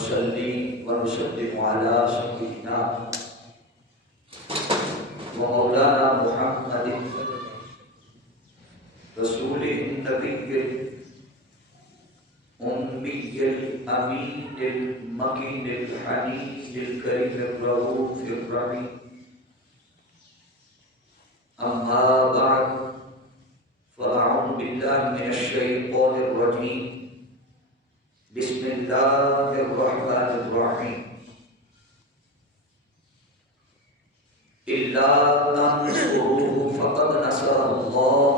ونصلي ونسلم على سيدنا ومولانا محمد رسول النبي الأمي الأمين المكين الحنين الكريم الرؤوف الرحيم. أما بعد فأعوذ بالله من الشيطان الرجيم. بسم الله الرحمن الرحيم. إلا تنصروه فقد نصره الله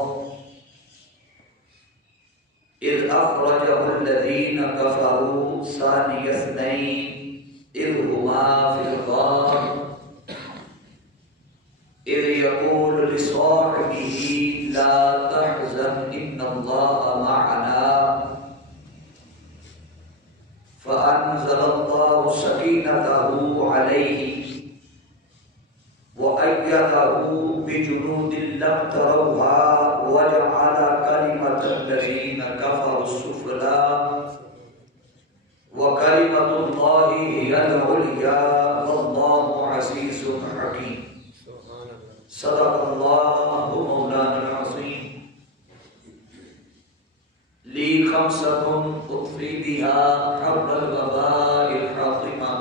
إذ أخرجه الذين كفروا ثاني اثنين إذ هما في الغار إذ يقول لصاحبه لا تحزن إن الله معنا فأنزل الله سكينته عليه وأيده بجنود لم تروها وجعل كلمة الذين كفروا السفلى وكلمة الله هي العليا والله عزيز حكيم. صدق الله مولانا العظيم. لي خمسة أطفي بها حرب الوباء الحاطمة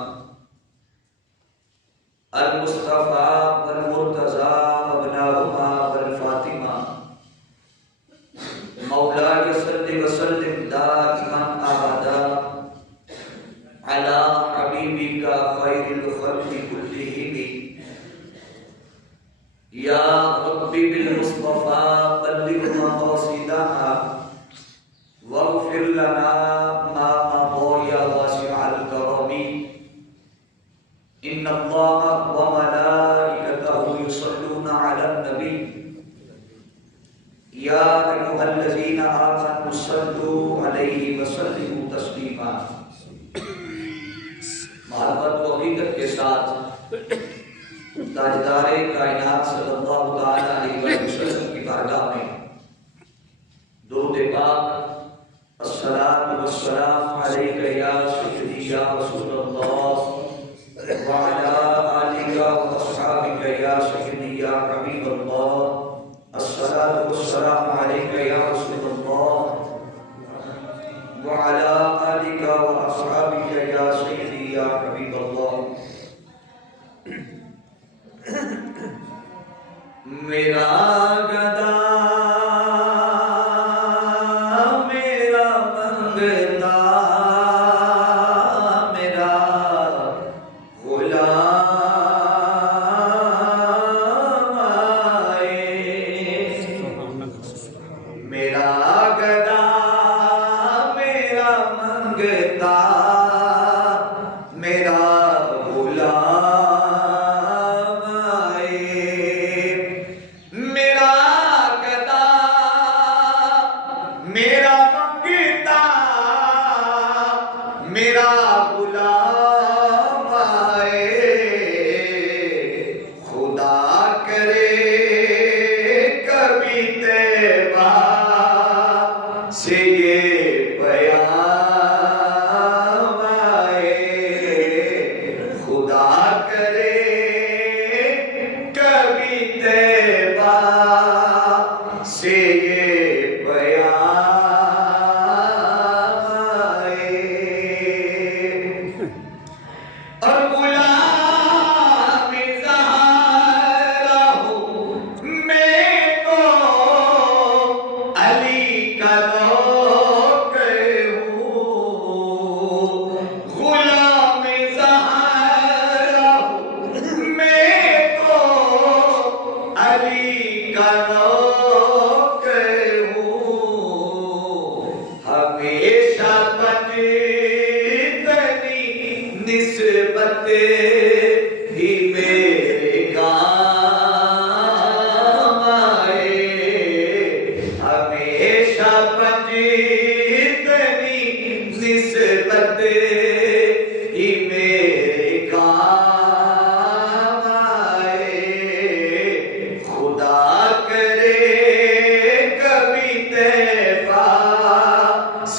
المصطفى والمرتضى وابناهما والفاطمة. مولاي صل وسلم دائما أبدا على حبيبك خير الخلق كلهم. يا ربي بالمصطفى بلغ مقاصدنا واغفر لنا ما مضى يا واسع الكرم. إن الله وملائكته يصلون على النبي يا أيها الذين آمنوا صلوا عليه وسلموا تسليما. محبت و عقیدت کے ساتھ تاجدار کائنات صلی اللہ تعالی علیہ وسلم کی بارگاہ میں درود پاک الصلاۃ والسلام علیک یا سیدی یا رسول اللہ وعلى آلك وأصحابك يا سيدي يا حبيب الله. الصلاة والسلام عليك يا رسول الله وعلى آلك وأصحابك يا سيدي يا حبيب الله. میرا گدا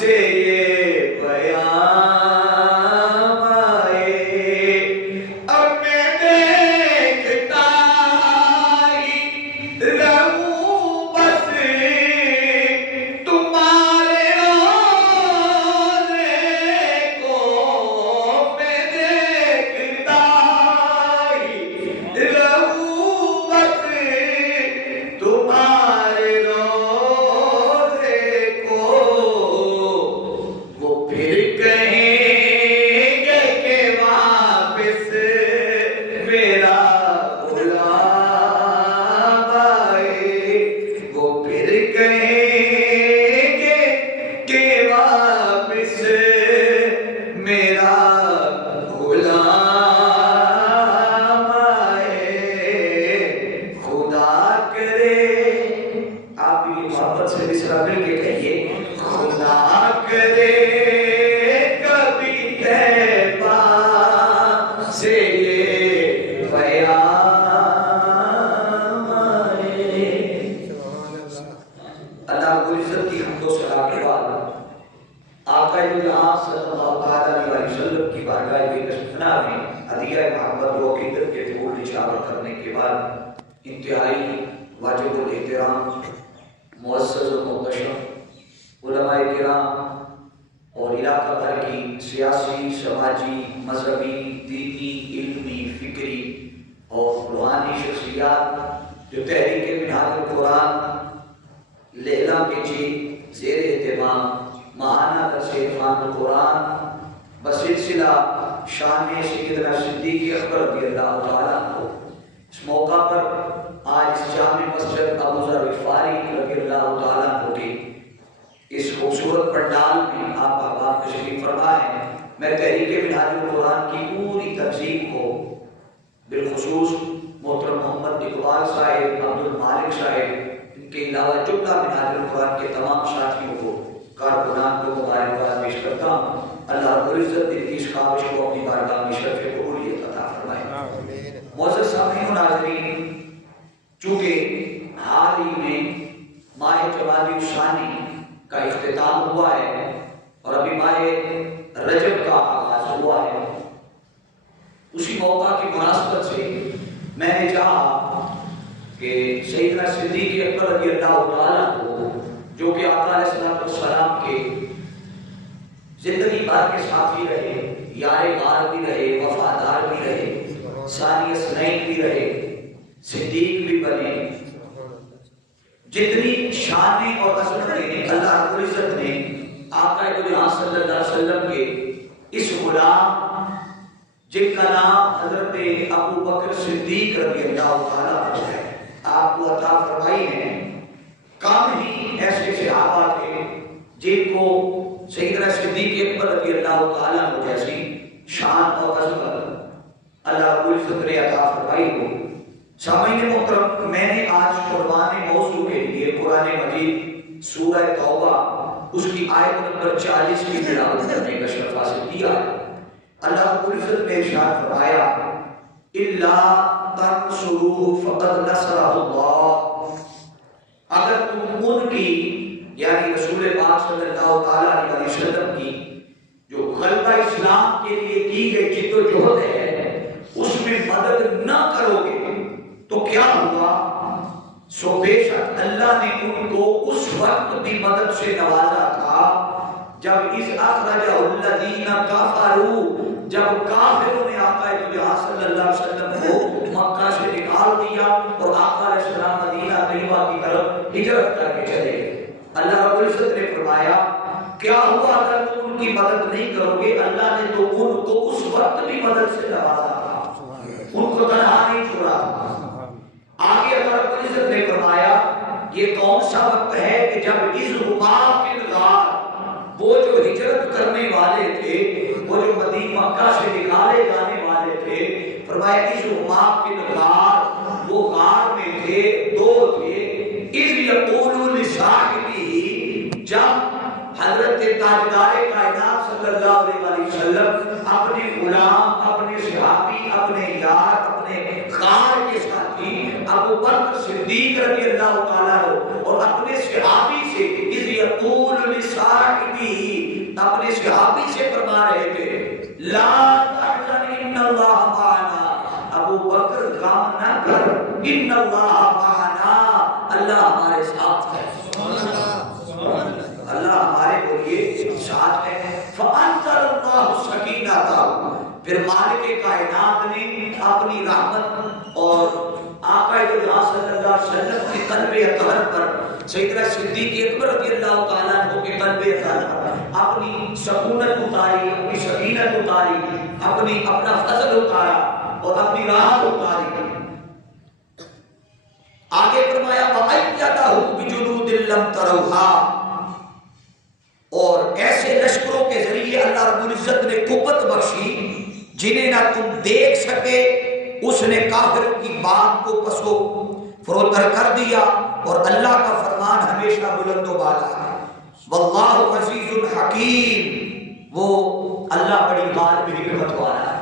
سے یہ پیام مجلس میرا غلام آئے خدا کرے. آپ بھی محبت سے مصرع مل کے کہیے خدا کرے کبھی طیبہ سے یہ پیام آئے. اللہ رب العزت کی حمد و ثنا کے بعد آقا جہاں صلی اللہ علیہ وسلم کی بارگاہ بے کشفنا میں ہدیہ محبت و عقیدت کے پھول نچھاور کرنے کے بعد انتہائی واجب الاحترام معزز و محتشم علماء کرام اور علاقہ بھر کی سیاسی، سماجی، مذہبی، دینی، علمی، فکری اور روحانی شخصیات جو تحریک منہاج القرآن لیلہ کے جی زیر اہتمام ماہانہ درس عرفان القرآن بسلسلہ شان سیدنا صدیق اکبر رضی اللہ تعالیٰ عنہ اس موقع پر آج اس جامع مسجد ابو ذر غفاری رضی اللہ تعالیٰ عنہ کی اس خوبصورت پنڈال میں آپ آباد تشریف فرما ہے. میں تحریک منہاج القرآن کی پوری تنظیم کو بالخصوص محترم محمد اقبال صاحب، عبد المالک صاحب، ان کے علاوہ جملہ منہاج القرآن کے تمام ساتھیوں کو کارکنان کو مبارکباد پیش کرتا ہوں. اللہ رب العزت ان کی اس خواہش کو اپنی بارگاہ میں شرف قبولیت عطا فرمائے. معزز سامعین و ناظرین، چونکہ حال ہی میں ماہ جمادی الثانی کا اختتام ہوا ہے اور ابھی ماہ رجب کا آغاز ہوا ہے، اسی موقع کی مناسبت سے میں نے چاہا کہ سیدنا صدیق اکبر رضی اللہ تعالیٰ کو جو کہ آقا علیہ السلام کے زندگی بھر کے ساتھی رہے، یار غار بھی رہے، وفادار بھی رہے، ثانی اثنین بھی رہے، صدیق بھی بنے، جتنی شانیں اور عظمتیں اللہ رب العزت نے آقا جہاں صلی اللہ علیہ وسلم کے اس غلام جن کا نام حضرت ابو بکر صدیق رضی اللہ تعالیٰ عنہ ہے آپ کو عطا فرمائی ہیں. کام ہی ایسے صحابہ تھے جن کو سیدنا صدیق اکبر رضی اللہ تعالیٰ عنہ جیسی شان اور عظمت اللہ رب العزت نے عطا فرمائی ہو. سامعین محترم، میں نے آج قربان موضوع کے لیے قرآن مجید سورہ توبہ اس کی آیت نمبر 40 کی تلاوت کرنے کا شرف حاصل کیا ہے. اللہ رب العزت نے ارشاد فرمایا الا تنصروه فقد نصرہ اللہ. اگر تم ان کی یعنی رسول پاک صلی اللہ علیہ وسلم کی جو غلبہ اسلام کے لیے کی گئی جد و جہد ہے اس میں مدد نہ کرو گے تو کیا ہوا؟ سو بے شک اللہ نے ان کو اس وقت بھی مدد سے نوازا تھا جب اس اخرج الذین کفروا، جب کافروں نے آقا جہاں صلی اللہ علیہ وسلم کو مکہ سے نکال دیا اور آقا علیہ السلام مدینہ طیبہ کی طرف ہجرت کر کے چلے. اللہ رب العزت نے فرمایا کیا ہوا اگر تم ان کی مدد نہیں کرو گے؟ اللہ نے تو ان کو اس وقت بھی مدد سے نوازا تھا، ان کو تنہا نہیں چھوڑا. آگے اللہ رب العزت نے فرمایا یہ کون سا وقت ہے کہ جب اس غبار کے غار وہ جو ہجرت کرنے والے تھے، وہ جو مدینہ مکہ سے نکالے جانے والے تھے، فرمایا اس غبار کے غار وہ غار میں تھے، دو تھے. اذ یقول لصاحبہ، جب حضرت تاجدار کائنات صلی اللہ علیہ وسلم اپنے غلام، اپنے صحابی، اپنے یار، اپنے غار کے ساتھی ابو بکر صدیق رضی اللہ تعالیٰ عنہ اور اپنے صحابی سے اذ یقول لصاحبہ، اپنے صحابی سے فرما رہے تھے لا تحزن ان اللہ معنا، ابو بکر غم نہ کر، ان اللہ معنا، اللہ ہمارے ساتھ ہے. اللہ ہمارے لیے ساتھ ہے. فانزل اللہ سکینتہ، پھر مالک کائنات نے اپنی رحمت اور آقا جہاں صلی اللہ علیہ وسلم کے قلب اطہر پر، سیدنا صدیق اکبر رضی اللہ تعالیٰ عنہ کے قلب اطہر پر اپنی سکونت اتاری، اپنی سکینت اتاری، اپنا فضل اتارا اور اپنی راحت اتاری. آگے فرمایا وَأَيَّدَهُ بِجُنُودٍ لَّمْ تَرَوْهَا، اور ایسے لشکروں کے اللہ رب العزت نے قوت بخشی جنہیں نہ تم دیکھ سکے، اس نے کافر کی بات کو پسو فروتر کر دیا، اور اللہ کا فرمان ہمیشہ بلند و بالا ہے۔ واللہ عزیز الحکیم، وہ اللہ بڑی غالب حکمت والا ہے۔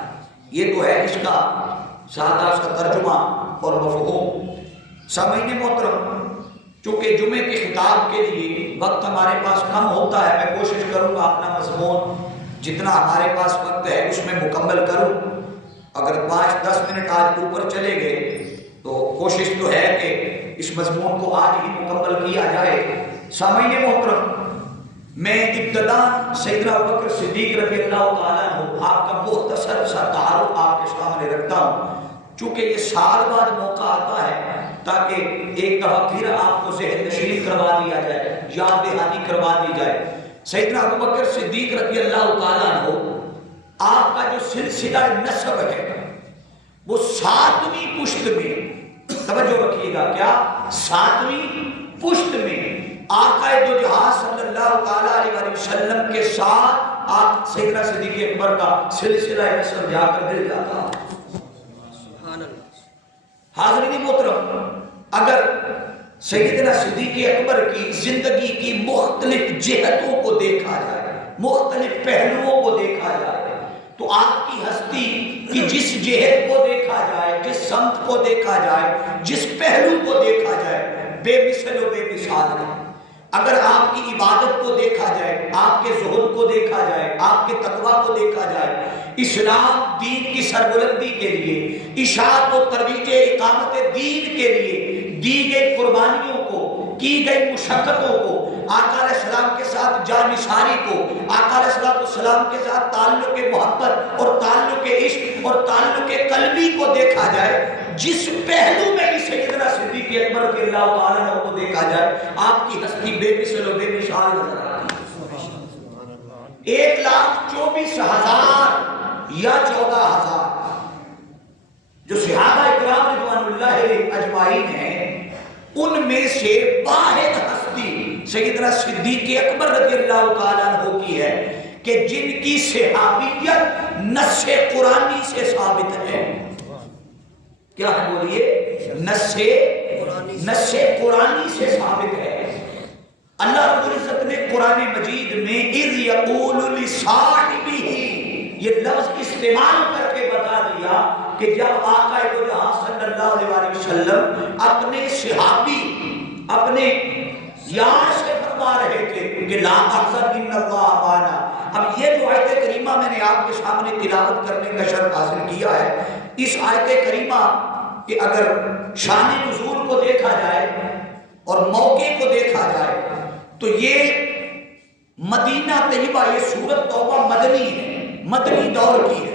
یہ تو ہے اس کا سادہ سا ترجمہ اور مفہوم۔ سامعین محترم، چونکہ جمعے کے خطاب کے لیے وقت ہمارے پاس کم ہوتا ہے، میں کوشش کروں گا اپنا مضمون جتنا ہمارے پاس وقت ہے اس میں مکمل کروں۔ اگر 5-10 منٹ آج اوپر چلے گئے تو کوشش تو ہے کہ اس مضمون کو آج ہی مکمل کیا جائے۔ سامعین محترم، میں ابتدا سیدنا ابوبکر صدیق رضی اللہ تعالیٰ عنہ آپ کا مختصر سا تعارف آپ کے سامنے رکھتا ہوں، چونکہ یہ سال بعد موقع آتا ہے تاکہ ایک دفعہ پھر آپ کو ذہن نشین کروا دیا جائے، یاد دہانی کروا دی جائے۔ سیدنا ابوبکر صدیق رضی اللہ تعالیٰ عنہ آپ کا جو سلسلہ نسب ہے وہ 7ویں پشت میں، توجہ رکھیے گا، کیا 7ویں پشت میں آقا دو جہاں صلی اللہ تعالیٰ علیہ وسلم کے ساتھ آپ سیدنا صدیق اکبر کا سلسلہ نسب جا کر مل جاتا۔ حاضرین محترم، اگر سیدنا صدیق اکبر کی زندگی کی مختلف جہتوں کو دیکھا جائے، مختلف پہلوؤں کو دیکھا جائے، تو آپ کی ہستی کی جس جہت کو دیکھا جائے، جس سمت کو دیکھا جائے، جس پہلو کو دیکھا جائے، بے مثل و بے مثال ہے۔ اگر آپ کی عبادت کو دیکھا جائے، آپ کے زہد کو دیکھا جائے، آپ کے تقوی کو دیکھا جائے، اسلام دین کی سربلندی کے لیے، اشاعت و ترویج اقامت دین کے لیے دی گئی قربانیوں کو، کی گئی مشقتوں کو، آقا علیہ السلام کے ساتھ جانثاری کو، آقا علیہ السلام کے ساتھ تعلق محبت اور تعلق عشق اور تعلق قلبی کو دیکھا جائے، جس پہلو میں بھی سیدنا صدیق اکبر رضی اللہ تعالیٰ عنہ کو دیکھا جائے، آپ کی ہستی بے مثل و بے مثال نظر آتی ہے۔ 1,24,000 یا 14,000 جو صحابہ اکرام رضوان اللہ علیہ اجمعین ہیں، ان میں سے واحد ہستی سیدنا صدیق اکبر رضی اللہ تعالیٰ عنہ کی ہے کہ جن کی صحابیت نص قرآنی سے ثابت ہے۔ کیا ہے بولیے؟ نص قرآنی سے ثابت ہے۔ اللہ رب العزت نے قرآن مجید میں اذ یقول لصاحبہ یہ لفظ استعمال کر کے بتا دیا کہ جب آقا دو جہاں صلی اللہ علیہ وسلم اپنے صحابی، اپنے یار سے فرما رہے تھے کہ لا تحزن ان اللہ معنا۔ اب یہ جو آیت کریمہ میں نے آپ کے سامنے تلاوت کرنے کا شرف حاصل کیا ہے، اس آیت کریمہ کہ اگر شان نزول کو دیکھا جائے اور موقع کو دیکھا جائے تو یہ مدینہ طیبہ، یہ سورۃ توبہ مدنی ہے، مدنی دور کی ہے۔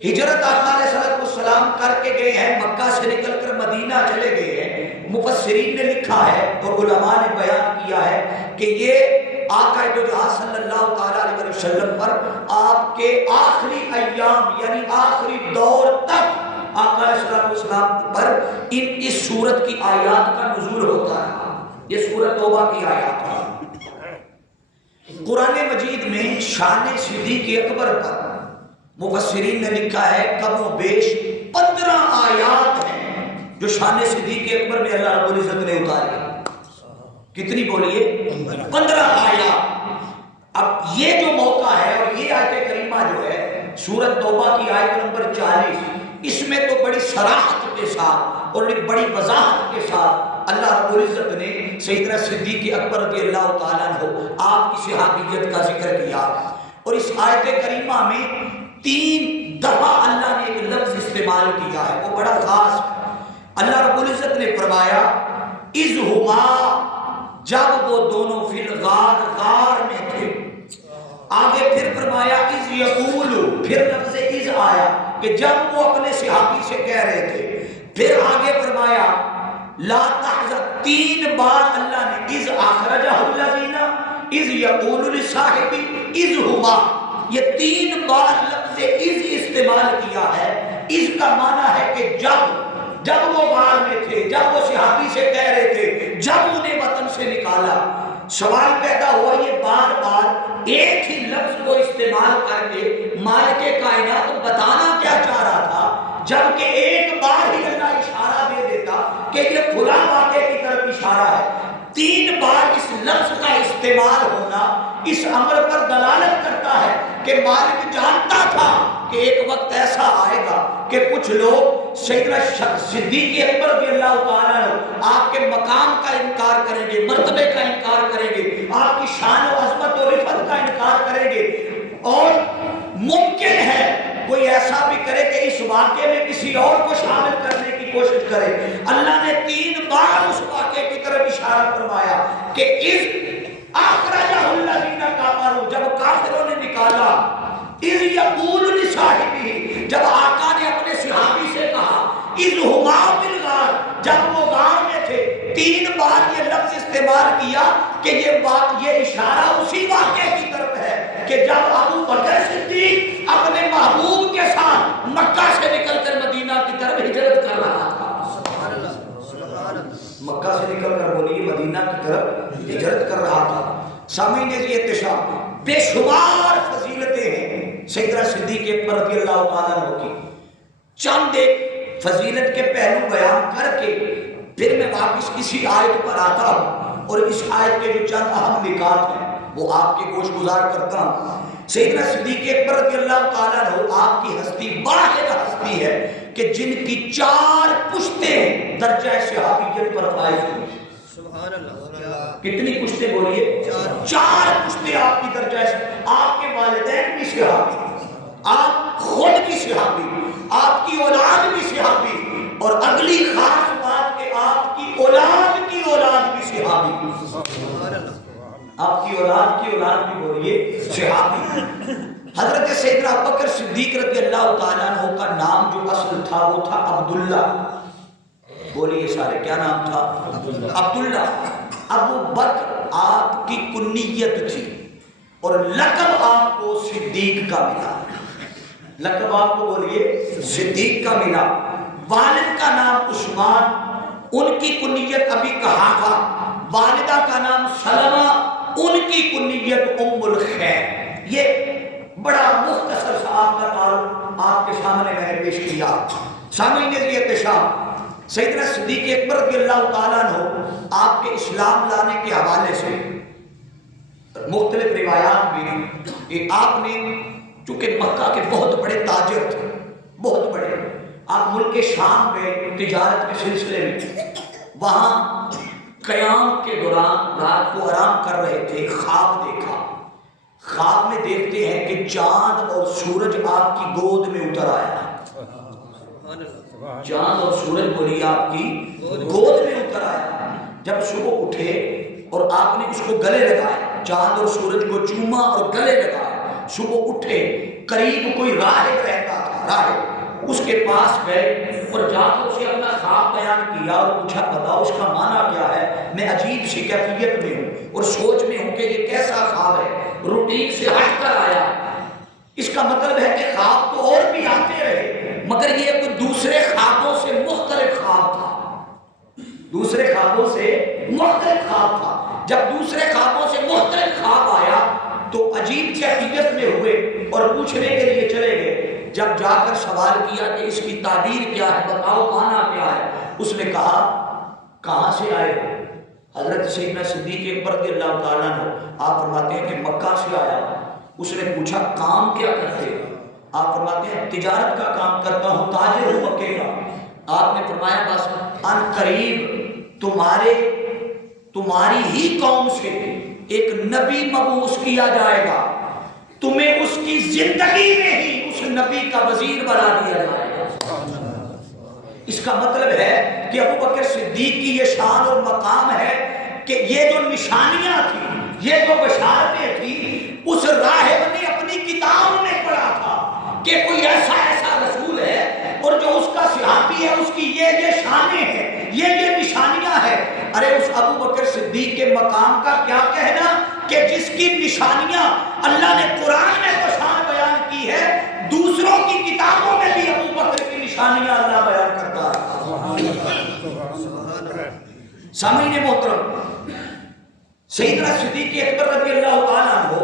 ہجرت آقا علیہ السلام کر کے گئے ہیں، مکہ سے نکل کر مدینہ چلے گئے ہیں۔ مفسرین نے لکھا ہے اور علماء نے بیان کیا ہے کہ یہ آقا دو جہاں صلی اللہ تعالیٰ علیہ وسلم پر آپ کے آخری ایام یعنی آخری دور تک آقا علیہ السلام پر اس سورت کی آیات کا نزول ہوتا ہے۔ یہ سورۃ توبہ کی آیات ہے۔ قرآن مجید میں شان صدیق اکبر پر مفسرین نے لکھا ہے کم و بیش 15 آیات ہیں جو شان صدیق اکبر میں اللہ رب العزت نے اتاری۔ کتنی بولیے؟ 15 آیات۔ اب یہ جو موقع ہے اور یہ آیت کریمہ جو ہے سورۃ توبہ کی آیت نمبر 40، اس میں تو بڑی صراحت کے ساتھ اور بڑی وضاحت کے ساتھ اللہ رب العزت نے سیدنا صدیق اکبر رضی اللہ تعالیٰ عنہ آپ کی صحابیت کا ذکر کیا، اور اس آیت کریمہ میں 3 دفعہ اللہ نے ایک لفظ استعمال کیا ہے، وہ بڑا خاص ہے۔ اللہ رب العزت نے فرمایا اذ ہما، جب وہ دونوں فی الغار، غار میں تھے۔ آگے پھر فرمایا اذ یقول، پھر لفظ اذ آیا کہ جب وہ اپنے صحابی سے کہہ رہے تھے۔ پھر آگے فرمایا لا تحزن، 3 بار اللہ نے اذ اخرجہ الذین، اذ یقول لصاحبہ، اذ ہما، یہ 3 بار لفظ اذ استعمال کیا ہے۔ اذ کا معنی ہے کہ جب وہ غار میں تھے، جب وہ صحابی سے کہہ رہے تھے، جب انہیں وطن سے نکالا۔ سوال پیدا ہوا یہ بار بار ایک ہی لفظ کو استعمال کر کے مالک کائنات بتانا کیا چاہ رہا تھا، جبکہ ایک بار ہی اللہ اشارہ دے دیتا کہ یہ فلاں واقعے کی طرف اشارہ ہے۔ 3 بار اس لفظ کا استعمال ہونا اس امر پر دلالت کرتا ہے کہ مالک جانتا تھا کہ ایک وقت ایسا آئے گا کہ کچھ لوگ سیدنا صدیق اکبر رضی اللہ تعالیٰ عنہ آپ کے مقام کا انکار کریں گے، مرتبے کا انکار کریں گے، آپ کی شان و عظمت و رفعت کا انکار کریں گے، اور ممکن ہے کوئی ایسا بھی کرے کہ اس واقعے میں کسی اور کو شامل کرنے کی کوشش کرے۔ اللہ نے 3 بار اس واقعے کی طرف اشارہ فرمایا کہ اس اخرجہ الذین کفروا، جب کافروں نے نکالا، اذ یقول لصاحبہ، جب آقا نے اپنے صحابی سے کہا، اذ ہما بالغار، جب وہ غار میں تھے۔ 3 بار یہ لفظ استعمال کیا کہ یہ اشارہ اسی واقعے کی طرف ہے کہ جب ابو بکر صدیق اپنے محبوب کے ساتھ مکہ سے نکل کر مدینہ کی طرف ہجرت کر رہا تھا۔ مکہ سے نکل کر بولیے مدینہ کی طرف ہجرت کر رہا تھا۔ سامعین یہ احتشام بے شمار فضیلتیں ہیں سیدنا صدیق اکبر رضی اللہ تعالیٰ عنہ کی۔ چند ایک فضیلت کے پہلو بیان کر کے پھر میں واپس کسی آیت پر آتا ہوں اور اس آیت کے جو چند اہم نکات ہیں وہ آپ کے گوش گزار کرتا ہوں۔ سیدنا صدیق اکبر رضی اللہ تعالیٰ عنہ آپ کی ہستی واحد ہستی ہے کہ جن کی 4 پشتیں درجہ صحابیت پر فائز ہوئی۔ سبحان اللہ۔ کتنی پشتیں بولیے؟ 4 پشتیں آپ کی درجہ سے، آپ کے والدین بھی صحابی، آپ خود بھی صحابی، آپ کی اولاد بھی صحابی، اور اگلی خاص بات کہ آپ کی اولاد بھی صحابی، آپ کی اولاد بھی بولیے صحابی۔ حضرت سیدنا ابوبکر صدیق رضی اللہ تعالیٰ عنہ کا نام جو اصل تھا وہ تھا عبداللہ۔ بولیے سارے، کیا نام تھا؟ عبداللہ۔ ابو بکر آپ کی کنیت تھی اور لقب آپ کو صدیق کا ملا، لقب آپ کو بولیے صدیق کا ملا۔ والد کا نام عثمان، ان کی کنیت ابی قحافہ، والدہ کا نام سلمہ، ان کی کنیت ام الخیر۔ یہ بڑا مختصر سا آپ کا تعارف آپ کے سامنے میں نے پیش کیا۔ سامعین یہ احتشام سیدنا صدیق اکبر رضی اللہ تعالیٰ عنہ آپ کے اسلام لانے کے حوالے سے مختلف روایات بھی ہیں کہ آپ نے چونکہ مکہ کے بہت بڑے تاجر تھے، بہت بڑے، آپ ملک شام میں تجارت کے سلسلے میں وہاں قیام کے دوران رات کو آرام کر رہے تھے، خواب دیکھا۔ خواب میں دیکھتے ہیں کہ چاند اور سورج آپ کی گود میں اتر آیا، چاند اور سورج بولی آپ کی گود میں اتر آیا۔ جب صبح اٹھے اور آپ نے اس کو گلے لگایا، چاند اور سورج کو چوما اور گلے لگایا، صبح اٹھے، قریب کوئی راہب رہتا تھا، راہب، اس کے پاس گئے اور جا کر اسے اپنا خواب بیان کیا اور پوچھا بتاؤ اس کا معنی کیا ہے، میں عجیب سی کیفیت میں ہوں اور سوچ میں ہوں کہ یہ کیسا خواب ہے، روٹین سے ہٹ کر آیا۔ اس کا مطلب ہے کہ خواب تو اور بھی آتے رہے مگر یہ کوئی دوسرے خوابوں سے مختلف خواب تھا، دوسرے خوابوں سے مختلف خواب تھا۔ جب دوسرے خوابوں سے مختلف خواب آیا تو عجیب کیفیت میں ہوئے اور پوچھنے کے لیے چلے گئے۔ جب جا کر سوال کیا کہ اس کی تعبیر کیا ہے، بتاؤ معنی کیا ہے، اس نے کہا کہاں سے آئے ہو؟ حضرت سیدنا صدیق اکبر رضی اللہ تعالیٰ عنہ آپ فرماتے ہیں کہ مکہ سے آیا۔ اس نے پوچھا کام کیا کرتے ہو؟ آپ فرماتے ہیں تجارت کا کام کرتا ہوں، تاجر ہوں مکے کا۔ آپ نے فرمایا بس ان قریب تمہاری ہی قوم سے ایک نبی مبعوث کیا جائے گا، تمہیں اس کی زندگی میں ہی اس نبی کا وزیر بنا دیا جائے گا۔ اس کا مطلب ہے کہ ابوبکر صدیق کی یہ شان اور مقام ہے کہ یہ جو نشانیاں تھیں، یہ جو بشارتیں تھیں، اس راہب نے اپنی کتاب میں پڑھا تھا کہ کوئی ایسا رسول ہے اور جو اس کا صحابی ہے، اس کی یہ شانیں ہیں، یہ نشانیاں ہیں۔ ارے اس ابوبکر صدیق کے مقام کا کیا کہنا کہ جس کی نشانیاں اللہ نے قرآن میں تو شان بیان کی ہے، دوسروں کی کتابوں میں بھی ابوبکر کی نشانیاں اللہ بیان کرتا ہے۔ سامعین محترم، سیدنا صدیق اکبر رضی اللہ تعالیٰ عنہ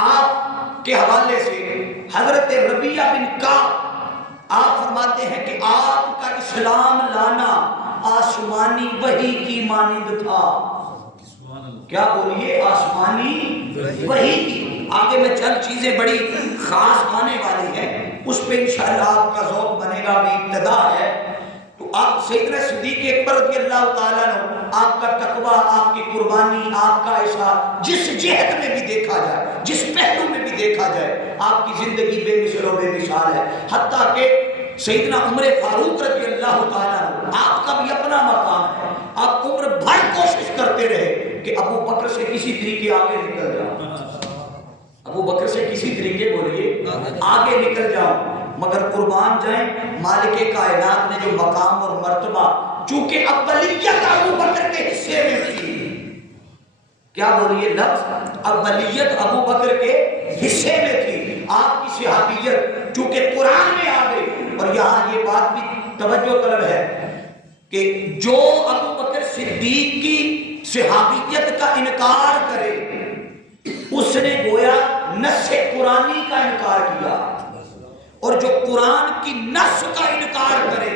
آپ کے حوالے سے حضرت ربیعہ بن کعب آپ فرماتے ہیں کہ آپ کا اسلام لانا آسمانی وحی کی مانند تھا. کیا بولیے؟ آسمانی وحی کی. آگے میں چند چیزیں بڑی خاص آنے والی ہیں، اس پہ انشاءاللہ آپ کا ذوق بنے گا. ابھی ابتدا ہے. تو آپ سیدنا صدیق اکبر رضی اللہ تعالیٰ عنہ آپ کا تقویٰ، آپ کی قربانی، آپ کا احساس جس جہت میں بھی دیکھا جائے، جس پہلو میں بھی دیکھا جائے، آپ کی زندگی بے مثل و بے مثال ہے. حتیٰ کہ سیدنا عمر فاروق رضی اللہ تعالیٰ عنہ آپ کا بھی اپنا مقام ہے. آپ عمر بھر کوشش کرتے رہے کہ ابو بکر سے کسی طریقے آگے نکل جاؤ، ابو بکر سے کسی طریقے بولیے آگے نکل جاؤ. مگر قربان جائیں مالک کائنات نے جو مقام اور مرتبہ، چونکہ اولیت ابو بکر کے حصے میں تھی. کیا بولیے؟ لفظ اولیت ابو بکر کے حصے میں تھی. آپ کی صحابیت چونکہ قرآن میں آ گئی. اور یہاں یہ بات بھی توجہ طلب ہے کہ جو ابو بکر صدیق کی صحابیت کا انکار کرے اس نے گویا نص قرآنی کا انکار کیا، اور جو قرآن کی نص کا انکار کرے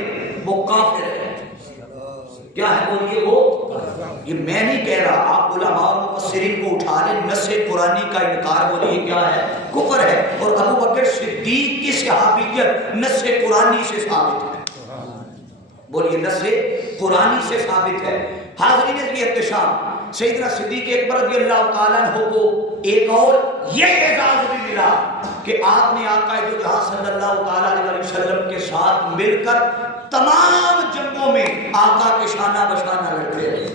وہ کافر ہے. کیا ہے بولیے؟ وہ یہ میں نہیں کہہ رہا، آپ علماء اور مفسرین کو اٹھا لیں. نص قرآنی کا انکار بولیے کیا ہے؟ کفر ہے. اور ابو بکر صدیق کی صحابیت نص قرآنی سے ثابت ہے. بولیے نص قرآنی سے ثابت ہے. حاضرین کی احتشام، سیدنا صدیق اکبر رضی اللہ تعالیٰ عنہ کو ایک اور یہ اعزاز بھی ملا کہ آپ نے آقا دو جہاں صلی اللہ تعالیٰ علیہ وسلم کے ساتھ مل کر تمام جنگوں میں آقا کے شانہ بشانہ لڑتے رہے.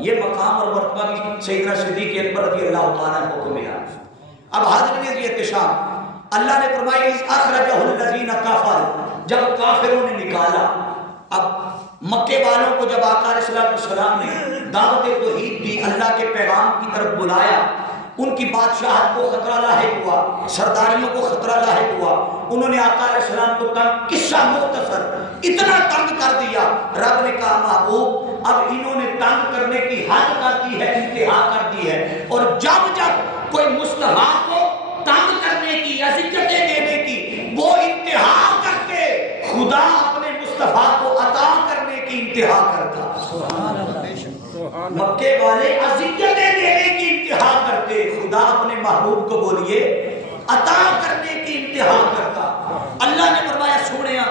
یہ مقام اور مرتبہ بھی سیدنا صدیق اکبر رضی اللہ تعالیٰ عنہ کو ملا. اب حاضرین کی احتشام، اللہ نے فرمایا اذ اخرجہ الذین کفروا، جب کافروں نے نکالا. اب مکے والوں کو جب آقا علیہ السلام نے دعوت توحید دی، اللہ کے پیغام کی طرف بلایا، ان کی بادشاہت کو خطرہ لاحق ہوا، سرداریوں کو خطرہ لاحق ہوا. انہوں نے آقا علیہ السلام کو تنگ، قصہ مختصر، اتنا تنگ کر دیا. رب نے کہا محبوب اب انہوں نے تنگ کرنے کی حد کر دی ہے، انتہا کر دی ہے. اور جب جب کوئی مصطفیٰ کو تنگ کرنے کی، اذیتیں دینے کی وہ انتہا کر کے خدا اپنے مصطفیٰ کو عطا کرنے کی انتہا کرتا. مکے والے اذیتیں دینے کی انتہا کرتے، خدا اپنے محبوب کو بولیے عطا کرنے کی انتہا کرتا. اللہ نے فرمایا سونیا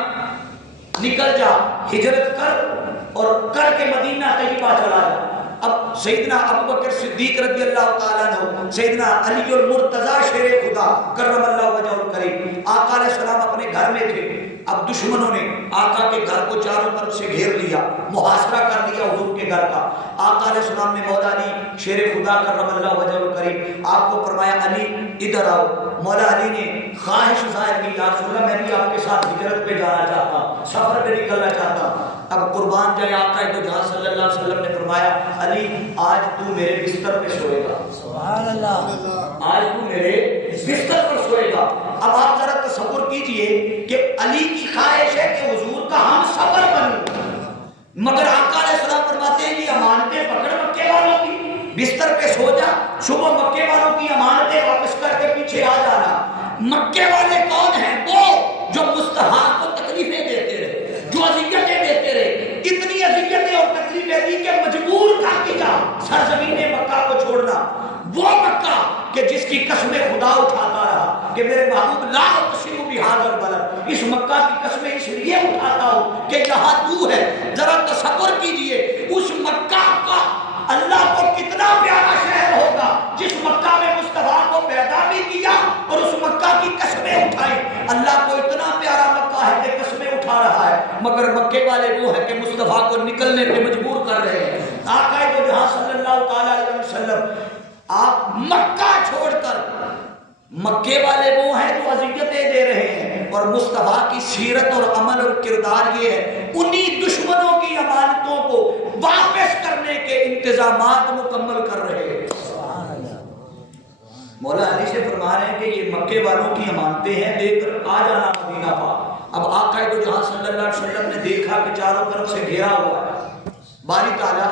نکل جا، ہجرت کر اور کر کے مدینہ طیبہ چلا جا. اب سیدنا ابو بکر صدیق رضی اللہ تعالیٰ عنہ، سیدنا علی المرتضیٰ شیر خدا کرم اللہ وجہہ الکریم، آقا علیہ السلام اپنے گھر میں تھے. اب دشمنوں نے آقا کے گھر کو چاروں طرف سے گھیر لیا، محاصرہ کر لیا حضور کے گھر کا. آقا علیہ السلام نے مولا علی شیر خدا کرم اللہ وجہہ الکریم آپ کو فرمایا علی ادھر آؤ. مولا علی نے خواہش ظاہر کی یا رسول اللہ میں بھی آپ کے ساتھ ہجرت پہ جانا چاہتا ہوں، سفر پہ نکلنا چاہتا ہوں. اب قربان جائے آقا دو جہاں صلی اللہ علیہ وسلم نے فرمایا علی آج تو میرے بستر پہ سوئے گا. سبحان اللہ. آج تو میرے بستر پر سوئے گا. اب آپ ذرا تصور کیجئے کہ علی کی خواہش ہے کہ حضور کا ہم سفر بنوں، مگر آقا علیہ السلام فرماتے ہیں یہ امانتیں پکڑ مکے والوں کی، بستر پہ سو جا، صبح مکے والوں کی امانتیں واپس کر کے پیچھے آ جانا. مکے والے کون ہیں؟ وہ جو مصطفیٰ کو تکلیفیں دیتے رہے، جو اذیتیں دیتے رہے، اتنی اذیتیں اور تکلیفیں دی کہ مجبور کر دیا سرزمین مکہ کو چھوڑنا. وہ مکہ کہ جس کی قسمیں خدا اٹھاتا رہا کہ میرے محبوب لا اقسم بہذا البلد، اس مکہ کی قسمیں اس لیے اٹھاتا ہوں کہ یہاں تو ہے. ذرا تصور کیجئے اس مکہ کا اللہ کو کتنا پیارا شہر ہوگا جس مکہ میں مصطفیٰ کو پیدا بھی کیا اور اس مکہ کی قسمیں اٹھائی. اللہ کو اتنا پیارا مکہ ہے کہ قسمیں اٹھا رہا ہے، مگر مکے والے وہ ہے کہ مصطفیٰ کو نکلنے پہ مجبور کر رہے ہیں. آقا دو جہاں صلی اللہ تعالیٰ علیہ وسلم آپ مکہ چھوڑ کر، مکے والے وہ ہیں جو اذیتیں دے رہے ہیں، اور مصطفیٰ کی سیرت اور عمل اور کردار یہ ہے انہی دشمنوں کی امانتوں کو واپس کرنے کے انتظامات مکمل کر رہے ہیں. مولا علی سے فرما رہے ہیں کہ یہ مکے والوں کی امانتیں ہیں، دے کر آ جانا مدینہ پاک. اب آقا دو جہاں صلی اللہ علیہ وسلم نے دیکھا کہ چاروں طرف سے گھیرا ہوا ہے. باری تعالیٰ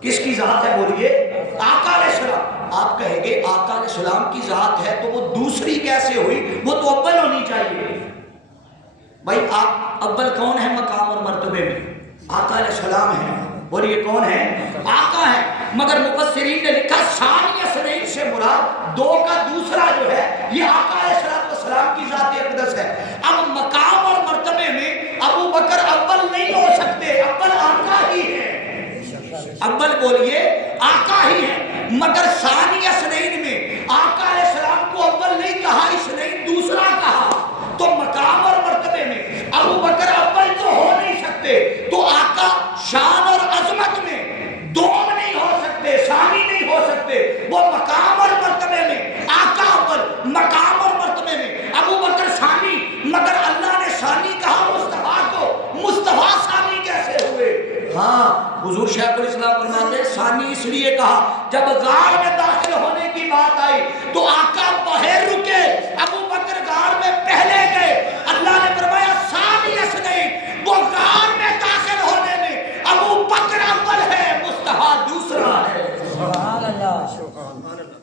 کس کی ذات ہے بولیے؟ آقا علیہ السلام. آپ کہیں گے آقا علیہ السلام کی ذات ہے تو وہ دوسری کیسے ہوئی؟ وہ تو اول ہونی چاہیے. بھائی آپ اول کون ہے مقام اور مرتبے میں؟ آقا علیہ السلام ہے. بولیے کون ہے؟ آقا ہے. مگر مفسرین نے لکھا ثانی اثنین سے مراد دو کا دوسرا جو ہے یہ آقا علیہ السلام کی ذات اقدس ہے. اب مقام اور مرتبے میں ابو بکر اول نہیں ہو سکتے، اول آقا ہی ہے. اول بولیے آقا ہی ہے. مگر ثانی اثنین میں آقا علیہ السلام کو اول نہیں کہا، اس نے دوسرا کہا. تو مقام اور مرتبے میں ابو بکر اول تو ہو نہیں سکتے، تو آقا شان اور عظمت میں دوم نہیں ہو سکتے، ثانی نہیں ہو سکتے. وہ مقام اور مرتبے میں آقا اول، مقام اور مرتبے میں ابو بکر ثانی. مگر اللہ نے ثانی کہا مصطفیٰ کو، مصطفیٰ ثانی کیسے ہوئے؟ ہاں حضور شیخ الاسلام فرماتے ہیں ثانی اس لیے کہا جب غار میں داخل ہونے کی بات آئی تو آقا باہر رکے، ابو بکر غار میں پہلے گئے. اللہ نے فرمایا ثانی اثنین، وہ غار میں داخل ہونے میں ابو بکر اول ہے، مصطفیٰ دوسرا ہے. سبحان اللہ.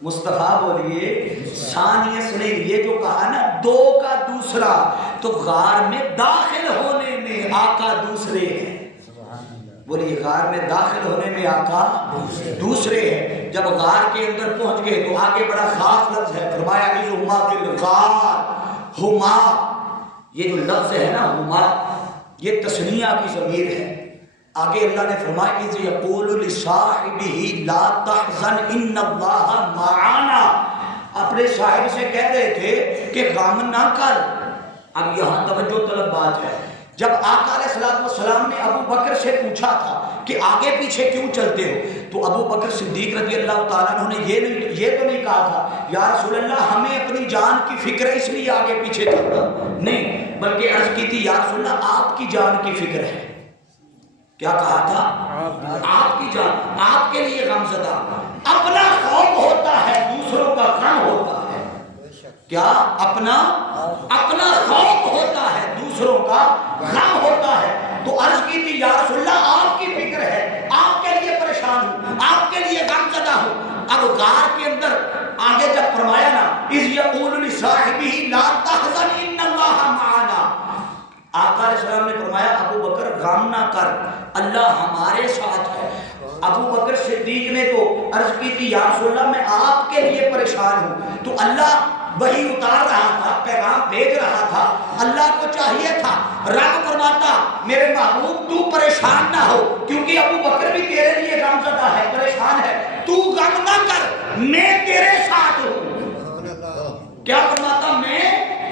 مصطفیٰ بولیے ثانی اثنین، یہ جو کہا نا دو کا دوسرا، تو غار میں داخل ہونے میں آقا دوسرے ہیں. بولیے غار میں داخل ہونے میں آقا دوسرے ہیں. جب غار کے اندر پہنچ گئے تو آگے بڑا خاص لفظ ہے، فرمایا اذ ہما فی الغار. ہما یہ جو لفظ ہے نا ہما، یہ تثنیہ کی ضمیر ہے. آگے اللہ نے فرمایا اذ یقول لصاحبہ لا تحزن ان اللہ معنا. اپنے صاحب سے کہہ رہے تھے کہ غم نہ کر. اب یہاں توجہ طلب بات ہے. جب آقا علیہ السلام نے ابو بکر سے پوچھا تھا کہ آگے پیچھے کیوں چلتے ہو، تو ابو بکر صدیق رضی اللہ تعالیٰ عنہ نے یہ تو نہیں کہا تھا یا رسول اللہ ہمیں اپنی جان کی فکر ہے اس لیے آگے پیچھے چلتا نہیں، بلکہ عرض کی تھی یا رسول اللہ آپ کی جان کی فکر ہے. کیا کہا تھا؟ آپ کی جان، آپ کے لیے غم زدہ. اپنا خوف ہوتا ہے، دوسروں کا غم ہوتا ہے. کیا اپنا خوف ہوتا ہے، دوسروں کا غم ہوتا ہے. تو عرض کی تھی یا رسول اللہ آپ کی فکر ہے، آپ کے لیے پریشان ہوں، آپ کے لیے غم زدہ ہوں. اب غار کے اندر آگے جب فرمایا نا اذ یقول لصاحبہ لا تحزن ان اللہ معنا، آقا علیہ السلام نے فرمایا ابو بکر غم نہ کر، اللہ ہمارے ساتھ ہے. ابو بکر صدیق نے تو عرض کی تھی یا رسول اللہ میں آپ کے لیے پریشان ہوں. تو اللہ وہی اتار رہا تھا، پیغام بھیج رہا تھا. اللہ کو چاہیے تھا رب فرماتا میرے محبوب تو پریشان نہ ہو، کیونکہ ابو بکر بھی تیرے لیے غم زدہ ہے، پریشان ہے. تو غم نہ کر، میں تیرے ساتھ ہوں. کیا فرماتا؟ میں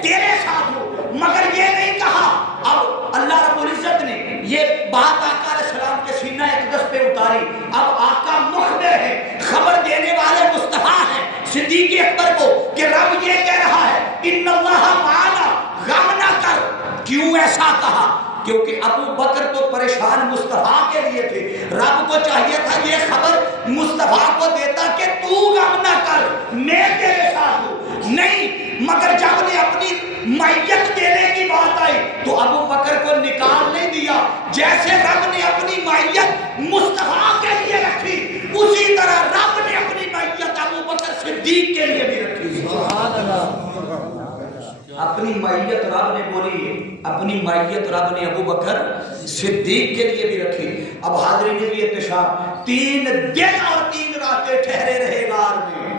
تیرے ساتھ ہوں. مگر یہ نہیں کہا. اب اللہ رب العزت نے یہ بات آقا علیہ السلام کے سینہ اقدس پہ اتاری. اب آقا مخبر ہے، خبر دینے والے مصطفیٰ ہیں صدیق اکبر کو کہ رب یہ کہہ رہا ہے ان اللہ معنا، غم نہ کر. کیوں ایسا کہا؟ کیونکہ ابو بکر تو پریشان مصطفیٰ کے لیے تھے. رب کو چاہیے تھا یہ خبر مصطفیٰ کو دیتا کہ تو غم نہ کر، میں تیرے ساتھ ہوں. نہیں، مگر جب نے اپنی مائیت دینے کی بات آئی تو ابو بکر کو نکال نہیں دیا. جیسے رب نے اپنی مائیت مصطفیٰ کے لیے رکھی، اسی طرح رب نے اپنی مائیت ابو بکر صدیق کے لیے بھی رکھی. سبحان اللہ. اپنی مائیت رب نے بولی، اپنی مائیت رب نے ابو بکر صدیق کے لیے بھی رکھی. اب حاضرین بھی احتشام 3 دن اور 3 راتیں ٹھہرے رہے غار میں.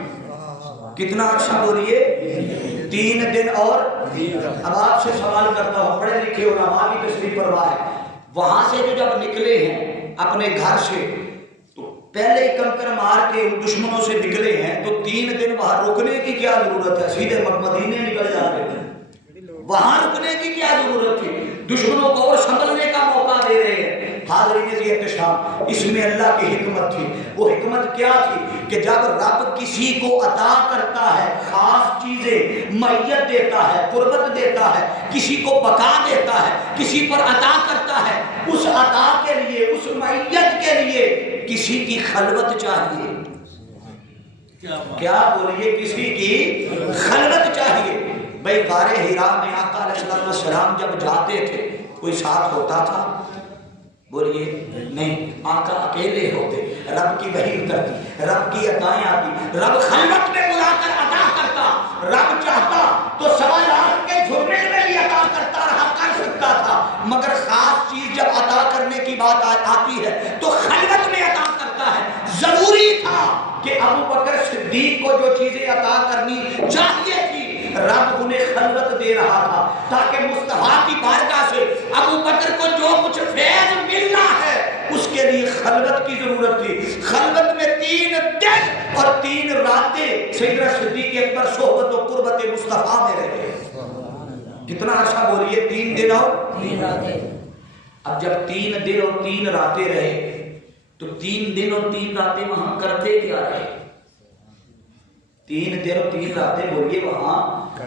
کتنا عرصہ بولیے؟ 3 دن اور. اب آپ سے سوال کرتا ہوں، پڑھے لکھے علماء بھی تشریف فرما ہے، وہاں سے جو جب نکلے ہیں اپنے گھر سے تو پہلے کنکر مار کے ان دشمنوں سے نکلے ہیں تو 3 دن وہاں رکنے کی کیا ضرورت ہے؟ سیدھے مدینے نکل جاتے ہیں. وہاں رکنے کی کیا ضرورت تھی؟ دشمنوں کو اور سنبھلنے کا موقع دے رہے ہیں. حاضرین ذی احتشام، اس میں اللہ کی حکمت تھی. وہ حکمت کیا تھی کہ جب رب کسی کو عطا کرتا ہے خاص چیزیں، معیت دیتا ہے، قربت دیتا ہے، کسی کو بقا دیتا ہے، کسی پر عطا کرتا ہے، اس عطا کے لیے، اس معیت کے لیے کسی کی خلوت چاہیے. کیا بولیے؟ کسی کی خلوت چاہیے. بھئی غار حرا میں آقا علیہ السلام جب جاتے تھے کوئی ساتھ ہوتا تھا؟ بولیے نہیں، آقا اکیلے ہوتے، رب کی وحی اترتی، رب کی عطائیں آتی، رب خلوت میں بلا کر عطا کرتا، رب چاہتا تو سوا لاکھ کے جھرمٹ میں بھی عطا کرتا رہا، کر سکتا تھا، مگر خاص چیز جب عطا کرنے کی بات آتی ہے تو خلوت میں عطا کرتا ہے۔ ضروری تھا کہ ابو بکر صدیق کو جو چیزیں عطا کرنی چاہیے تھی رب انہیں خلوت دے رہا تھا، تاکہ مصطفیٰ کی بارگاہ سے ابو بکر کو جو کچھ فیض ملنا ہے اس کے لیے خلوت کی ضرورت تھی۔ خلوت میں 3 دن اور 3 راتیں سیدنا صدیق اکبر صحبت و قربت مصطفیٰ میں رہے۔ کتنا عرصہ بولیے؟ 3 دن اور 3 راتیں۔ اب جب 3 دن اور 3 راتیں رہے تو 3 دن اور 3 راتیں وہاں کرتے کیا رہے؟ 3 دن اور 3 راتیں بولیے وہاں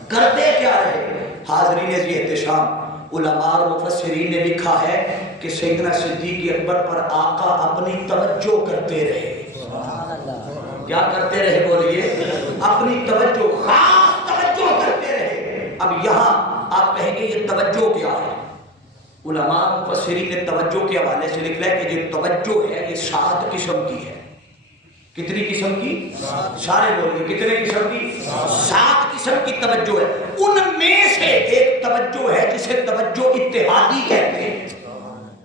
کرتے کیا رہے؟ حاضرین عزیز احتشام، علماء اور مفسرین نے لکھا ہے کہ سیدنا صدیق اکبر پر آقا اپنی توجہ کرتے رہے۔ کیا کرتے رہے بولیے؟ اپنی توجہ، خاص توجہ کرتے رہے۔ اب یہاں آپ کہیں گے یہ توجہ کیا ہے؟ علماء مفسرین نے توجہ کے حوالے سے لکھا ہے کہ یہ توجہ ہے یہ 7 قسم کی ہے۔ کتنی قسم کی؟ سارے بولیے کتنے قسم کی؟ 7 قسم کی توجہ ہے۔ ان میں سے ایک توجہ ہے جسے توجہ اتحادی کہتے ہیں۔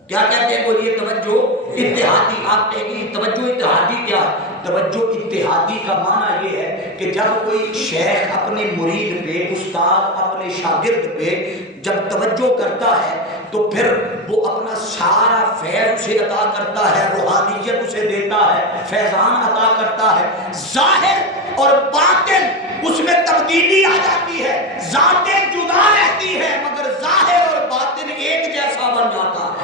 کیا کہتے ہیں بولیے؟ توجہ اتحادی۔ آپ کہیں گے توجہ اتحادی کیا ہے؟ توجہ اتحادی کا معنی یہ ہے کہ جب کوئی شیخ اپنے مرید پہ، استاد اپنے شاگرد پہ جب توجہ کرتا ہے تو پھر وہ اپنا سارا فیض اسے عطا کرتا ہے، روحانیت اسے دیتا ہے، فیضان عطا کرتا ہے۔ ظاہر اور باطن اس میں تبدیلی آ جاتی ہے، ذاتیں جدا رہتی ہے مگر ظاہر اور باطن ایک جیسا بن جاتا ہے۔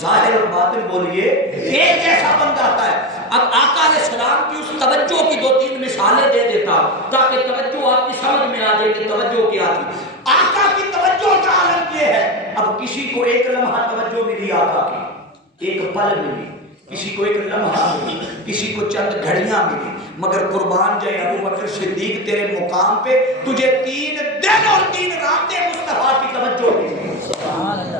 ظاہر اور باطن بولیے ایک جیسا بن جاتا ہے۔ اب آقا علیہ السلام کی اس توجہ کی 2-3 مثالیں دے دیتا تاکہ توجہ آپ کی سمجھ میں آ جائے کہ توجہ کیا تھی۔ آقا کی توجہ کا عالم یہ ہے، اب کسی کو ایک لمحہ توجہ ملی آقا کی، ایک پل ملی، کسی کو ایک لمحہ ملی، کسی کو چند گھڑیاں ملی، مگر قربان جائے ابو بکر صدیق تیرے مقام پہ تجھے 3 دن اور 3 راتیں مصطفیٰ کی توجہ ملی۔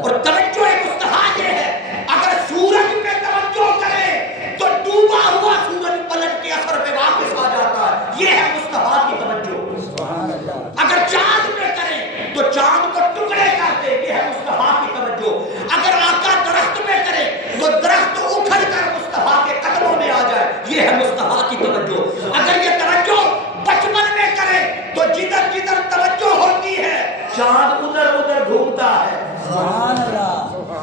اور توجہ مصطفیٰ یہ ہے، اگر سورج پہ توجہ کرے تو ڈوبا ہوا سورج پلٹ کے اثر پہ واپس آ جاتا ہے، یہ ہے مصطفیٰ کی توجہ۔ اگر چاند پہ کریں تو چاند کو ٹکڑے کرتے، یہ ہے مصطفیٰ کی توجہ۔ اگر آقا درخت پہ کرے تو درخت اکھڑ کر مصطفیٰ کے قدموں میں آ جائے، یہ ہے مصطفیٰ کی توجہ۔ اگر یہ توجہ بچپن میں کرے تو جدھر جدھر توجہ ہوتی ہے چاند ادھر ادھر گھومتا ہے۔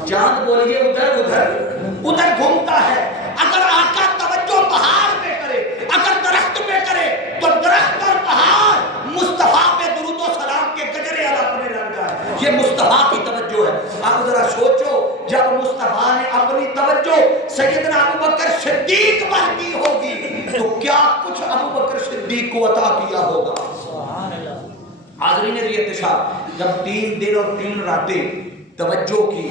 چاند بولیے ادھر ادھر گھومتا ہے۔ اگر آقا توجہ پہاڑ پہ کرے، اگر درخت پہ کرے تو درخت اور پہاڑ مصطفیٰ پہ درود و سلام کے گجرے اڑانے لگ جائے، یہ مصطفیٰ کی توجہ ہے۔ اب ذرا سوچو جب مصطفیٰ نے اپنی توجہ سیدنا ابو بکر صدیق پر کی ہوگی تو کیا کچھ ابو بکر صدیق کو عطا کیا ہوگا۔ حاضرین عزیز احتشام، جب 3 دن اور 3 راتیں توجہ کی،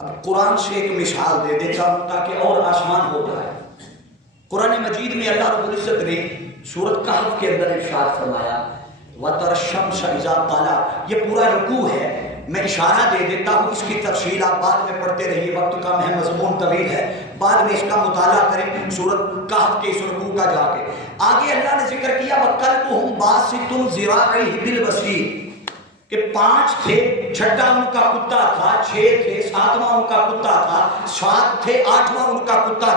اب قرآن سے ایک مثال دے دیتا ہوں تاکہ اور آسان ہو جائے۔ قرآن مجید میں اللہ رب العزت نے سورۃ کہف کے اندر ارشاد فرمایا وَتَرَى الشَّمْسَ إِذَا طَلَعَتْ، یہ پورا رکوع ہے، میں اشارہ دے دیتا ہوں، اس کی تفصیل آپ بعد میں پڑھتے رہیے، وقت کم ہے، مضمون طویل ہے، بعد میں اس کا مطالعہ کریں سورۃ کہف کے اس رکوع کا جا کے۔ آگے اللہ نے ذکر کیا وَكَلْبُهُمْ بَاسِطٌ ذِرَاعَيْهِ بِالْوَسِيدِ کہ 5 تھے، 6واں ان کا کتا تھا، 6 تھے، 7واں ان کا کتا تھا، 7 تھے، 8واں ان کا کتا۔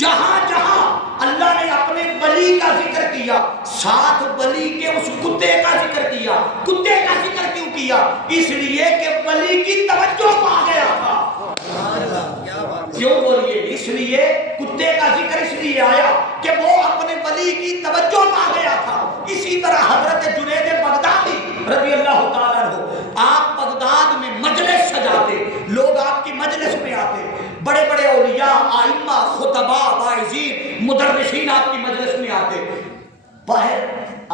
جہاں جہاں اللہ نے اپنے ولی کا ذکر کیا، 7 ولی کے اس کتے کا ذکر کیا۔ کتے کا ذکر کیوں کیا؟ اس لیے کہ ولی کی توجہ پا گیا تھا۔ کیوں بولیے؟ اس لیے کتے کا ذکر اس لیے آیا کہ وہ اپنے ولی کی توجہ پا گیا تھا۔ اسی طرح حضرت جنید بغدادی رضی اللہ تعالیٰ عنہ، آپ بغداد میں مجلس سجاتے، لوگ آپ کی مجلس میں آتے، بڑے بڑے اولیاء، ائمہ، خطباء، واعظین، مدرسین آپ کی مجلس میں آتے۔ باہر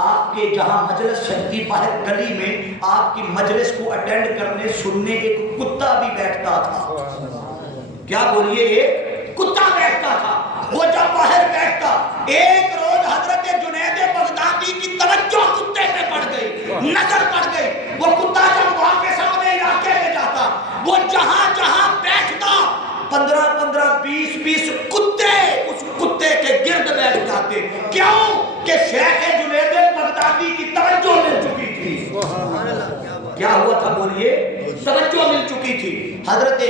آپ کے جہاں مجلس چلتی، باہر گلی میں آپ کی مجلس کو اٹینڈ کرنے سننے ایک کتا بھی بیٹھتا تھا۔ کیا بولیے؟ ایک کتا بیٹھتا تھا۔ وہ جب باہر بیٹھتا، ایک روز حضرت جنید بغدادی کی توجہ کتے پہ پڑ گئی، نظر پڑ گئی۔ وہ کتا جب واپس اپنے علاقے میں جاتا، وہ جہاں جہاں کیوں کہ شیخ جنید بغدادی کی توجہ مل چکی تھی. کیا ہوا تھا بولیے؟ توجہ مل چکی تھی. حضرت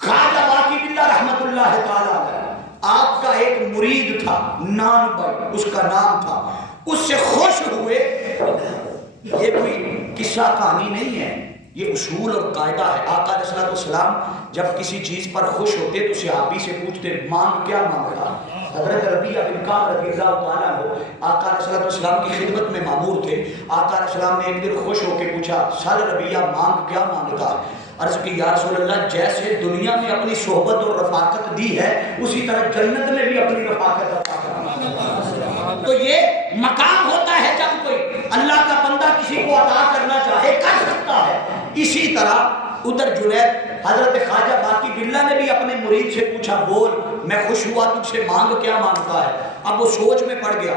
خواجہ باقی باللہ رحمت اللہ تعالی آپ کا ایک مرید تھا نان بھائی، اس کا نام تھا. اس سے خوش ہوئے. یہ کوئی قصہ کہانی نہیں ہے، یہ اصول اور قاعدہ ہے. آقا علیہ الصلوۃ والسلام جب کسی چیز پر خوش ہوتے تو صحابی سے پوچھتے مانگ کیا مانگا. حضرت ربیعہ بن کعب رضی اللہ تعالیٰ عنہ آقا علیہ الصلوۃ والسلام کی خدمت میں مامور تھے. آقا علیہ السلام نے ایک دن خوش ہو کے پوچھا سل ربیعہ مانگ کیا مانگتا. عرض کی یا رسول اللہ جیسے دنیا میں اپنی صحبت اور رفاقت دی ہے اسی طرح جنت میں بھی اپنی رفاقت عطا کرنا. تو یہ مقام ہوتا ہے جب کوئی اللہ کا بندہ کسی کو عطا کرنا چاہے کر سکتا ہے. اسی طرح ادھر جنید حضرت خواجہ باقی باللہ نے بھی اپنے مرید سے پوچھا بول میں خوش ہوا تجھ سے مانگ کیا مانگتا ہے. اب وہ سوچ میں پڑ گیا.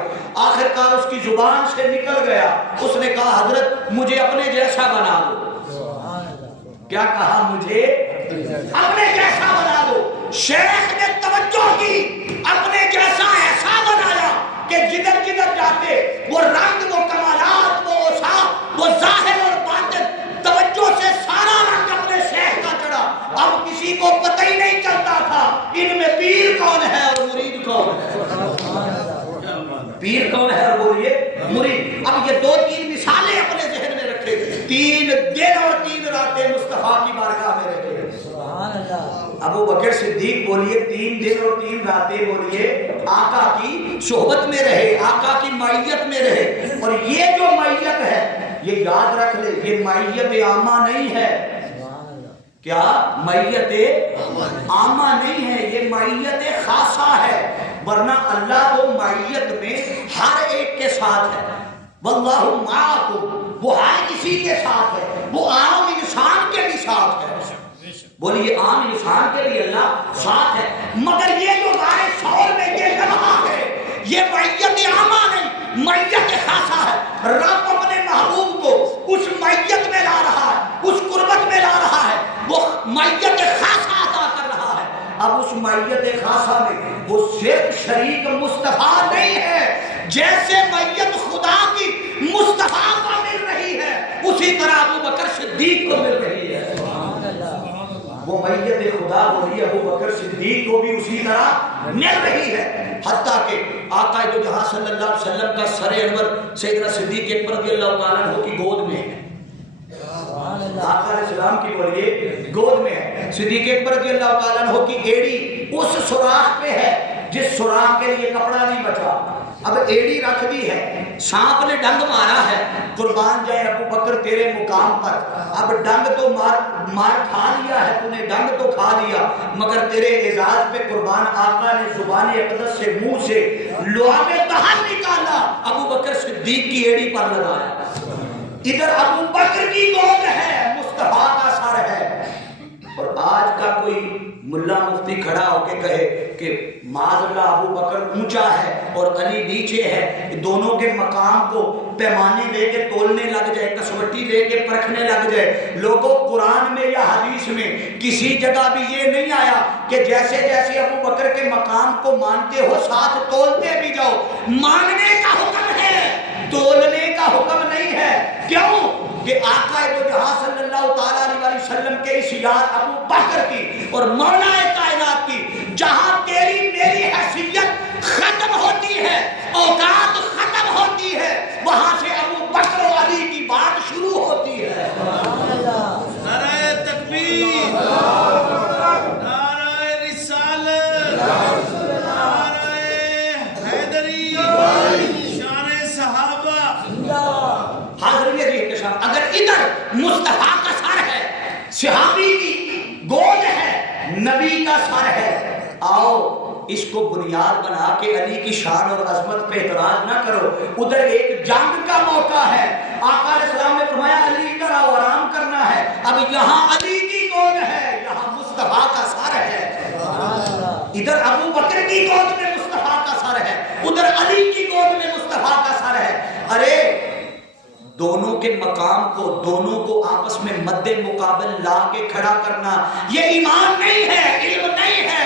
آخرکار اس کی زبان سے نکل گیا. اس نے کہا حضرت مجھے اپنے جیسا بنا دو. کیا کہا؟ مجھے اپنے جیسا بنا دو. شیخ نے توجہ کی، اپنے جیسا ایسا بنایا کہ جدھر جدھر جاتے وہ رنگ، وہ کمالات، وہ اوصاف، وہ ظاہر اور باطن، توجہ سے سارا رنگ اپنے شیخ کا چڑھا. اب کسی کو پتہ ہی نہیں چلتا تھا ان میں پیر کون ہے اور مرید کون ہے. پیر کون ہے اور بولیے مرید. اب یہ دو تین مثالیں اپنے ذہن میں رکھے. 3 دن اور 3 راتیں مصطفیٰ کی بارگاہ میں رہے. ابو بکر صدیق بولیے 3 دن اور 3 راتیں بولیے آقا کی صحبت میں رہے، آقا کی معیت میں رہے. اور یہ جو معیت ہے یہ یاد رکھ لے یہ معیت عامہ نہیں ہے. کیا معیت عامہ نہیں ہے، یہ معیت خاصہ ہے. ورنہ اللہ تو معیت میں ہر ایک کے ساتھ ہے. واللہ معکم، وہ ہر کسی کے ساتھ ہے. وہ عام انسان کے بھی ساتھ ہے. بولیے عام انسان کے لیے اللہ ساتھ ہے. مگر یہ جو ہمارے شعور میں یہ لمحہ ہے یہ معیت عامہ نہیں، معیت خاصہ ہے. رب اپنے محبوب کو اس معیت میں لا رہا ہے، اس قربت میں لا رہا ہے، وہ معیت خاصہ عطا کر رہا ہے. اب اس معیت خاصہ میں وہ صرف شریک مصطفیٰ نہیں ہے. جیسے معیت خدا کی مصطفیٰ کو مل رہی ہے اسی طرح ابو بکر صدیق کو مل رہی ہے. وہ میت خدا بولی ابو بکر صدیق کو بھی اسی طرح مل رہی ہے. حتیٰ کہ آقا دو جہاں صلی اللہ علیہ وسلم کا سر انور سیدنا صدیق اکبر رضی اللہ تعالیٰ عنہ کی گود میں ہے. آقا علیہ السلام کی بولیے گود میں ہے. صدیق اکبر رضی اللہ تعالیٰ عنہ کی ایڑی اس سوراخ پہ ہے جس سوراخ کے لیے کپڑا نہیں بچا. اب ایڑی رکھ دی ہے، سانپ نے ڈنگ مارا ہے، قربان جائے ابو بکر تیرے مقام پر. اب ڈنگ تو مار کھا لیا ہے، تو نے ڈنگ تو کھا لیا، مگر تیرے اعزاز پہ قربان آقا نے زبان اقدس سے منہ سے لعاب دہن نکالا، ابو بکر صدیق کی ایڑی پر لگایا. ادھر ابو بکر کی گود ہے، مصطفیٰ کا سر ہے. اور آج کا کوئی ملا مفتی کھڑا ہو کے کہے کہ معاذ اللہ ابو بکر اونچا ہے اور علی نیچے ہے، دونوں کے مقام کو پیمانے لے کے تولنے لگ جائے، کسوٹی لے کے پرکھنے لگ جائے. لوگوں قرآن میں یا حدیث میں کسی جگہ بھی یہ نہیں آیا کہ جیسے جیسے ابو بکر کے مقام کو مانتے ہو ساتھ تولتے بھی جاؤ. ماننے کا حکم ہے، تولنے کا حکم نہیں ہے. کیوں کہ آقا دو جہاں صلی اللہ تعالیٰ علیہ وسلم کے اس یاد ابو بکر کی اور مولا کائنات کی جہاں تیری میری حیثیت ختم ہوتی ہے، اوقات ختم ہوتی ہے، وہاں سے ابو بکر و علی کی بات شروع ہوتی ہے. نعرہ تکبیر، نعرہ رسالت، نعرہ حیدری، شان صحابہ. حاضرین احتشام، اگر ادھر مصطفیٰ کا سر ہے، صحابی کی گود ہے، نبی کا سر ہے، آؤ اس کو بنیاد بنا کے علی کی شان اور عظمت پہ اعتراض نہ کرو. ادھر ایک جنگ کا موقع ہے. آقا علیہ السلام نے فرمایا علی کا آرام کرنا ہے. اب یہاں علی کی گود ہے، یہاں مصطفیٰ کا سر ہے. ادھر ابو بکر کی گود میں مصطفیٰ کا سر ہے، ادھر علی کی گود میں مصطفیٰ کا سر ہے. ارے دونوں کے مقام کو، دونوں کو آپس میں مد مقابل لا کے کھڑا کرنا یہ ایمان نہیں ہے، علم نہیں ہے،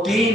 3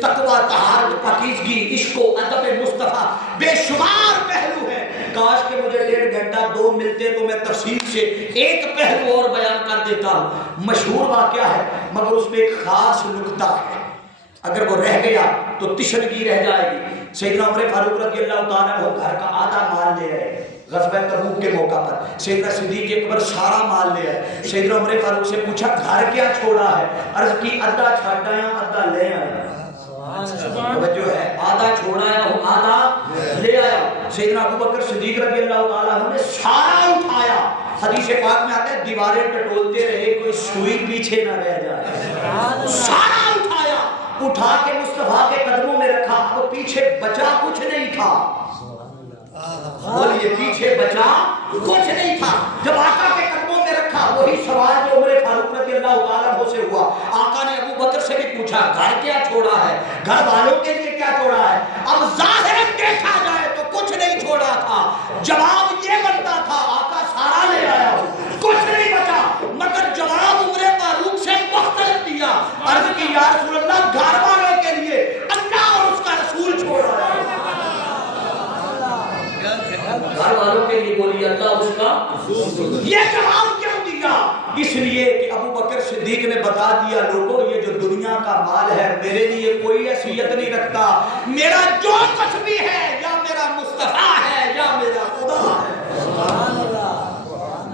تقوی، طہارت، پاکیزگی، عشق و ادب مصطفیٰ، بے شمار پہلو ہے۔ کاش کہ مجھے 1.5 گھنٹہ 2 ملتے تو میں تفصیل سے ایک پہلو اور بیان کر دیتا ہوں۔ مشہور واقعہ ہے مگر اس میں ایک خاص نکتہ ہے، اگر وہ رہ گیا تو تشنگی رہ جائے گی۔ سیدنا عمر فاروق رضی اللہ تعالیٰ عنہ گھر کا آدھا مال لے آئے غزوہ تبوک کے موقع پر، سیدنا صدیق اکبر سارا مال لے آئے۔ سیدنا عمر فاروق سے پوچھا گھر کیا چھوڑا ہے؟ عرض کی آدھا چھاڑ آیا آدھا لے آیا۔ جو ہے آدھا چھوڑا ہے وہ آدھا لے آیا۔ سیدنا ابو بکر صدیق رضی اللہ تعالیٰ عنہ نے سارا اٹھایا۔ حدیث پاک میں آتا ہے دیواریں ٹٹولتے رہے کوئی سوئی پیچھے نہ رہ جائے، سارا اٹھایا، اٹھا کے مصطفیٰ کے قدموں میں رکھا۔ وہ پیچھے بچا کچھ نہیں تھا، بولیے پیچھے بچا کچھ نہیں تھا۔ جب آقا کے قدموں میں رکھا، وہی سوال جو عمر فاروق رضی اللہ تعالیٰ عنہ سے ہوا، آقا نے ابو بکر سے بھی پوچھا گھر کیا چھوڑا ہے، گھر والوں کے لیے کیا چھوڑا ہے؟ اب ظاہر دیکھا جائے تو کچھ نہیں چھوڑا تھا، جواب یہ بنتا تھا آقا سارا لے آیا ہو، کچھ نہیں بچا، مگر جواب عمر فاروق سے مختلف دیا۔ عرض کی یا رسول اللہ گھر والوں کے لیے اللہ اور اس کا رسول چھوڑا ہے، گھر والوں کے لیے بولی اللہ اس کا، یہ جواب کیوں دیا؟ اس لیے کہ ابو بکر صدیق نے بتا دیا لوگوں یہ جو دنیا کا مال ہے میرے لیے کوئی حیثیت نہیں رکھتا، میرا جو کچھ بھی ہے یا میرا مصطفیٰ ہے یا میرا خدا ہے،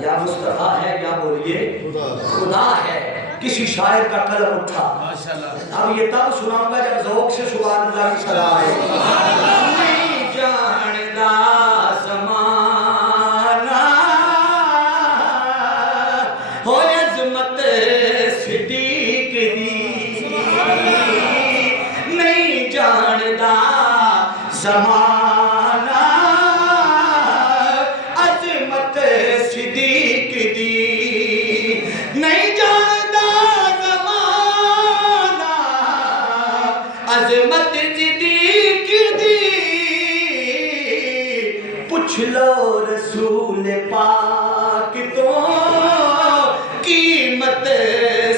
یا مصطفیٰ ہے یا بولیے خدا ہے۔ کسی شاعر کا قلم اٹھا، اب یہ تب سناؤں گا جب ذوق سے سبحان اللہ کی صدا ہے۔ نہیں جاندا زمانہ ہو عظمت صدیق دی، نہیں جاندا زمانہ عظمت صدیق دی، نہیں جاندا زمانہ عظمت صدیق دی، پوچھ لو رسول پاک تو قیمت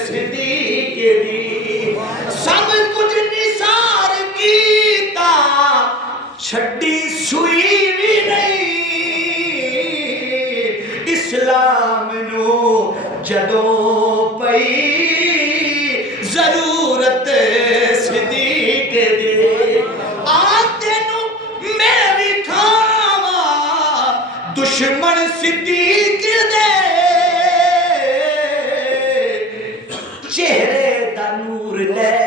صدیق دی، سب کچھ نثار کیتا چھڈی سوئی بھی نہیں، اسلام نو جدوں پئی ضرورت صدیق دی، آتے نو میں بھی کھاوا دشمن صدیق دے، چہرے دا نور لے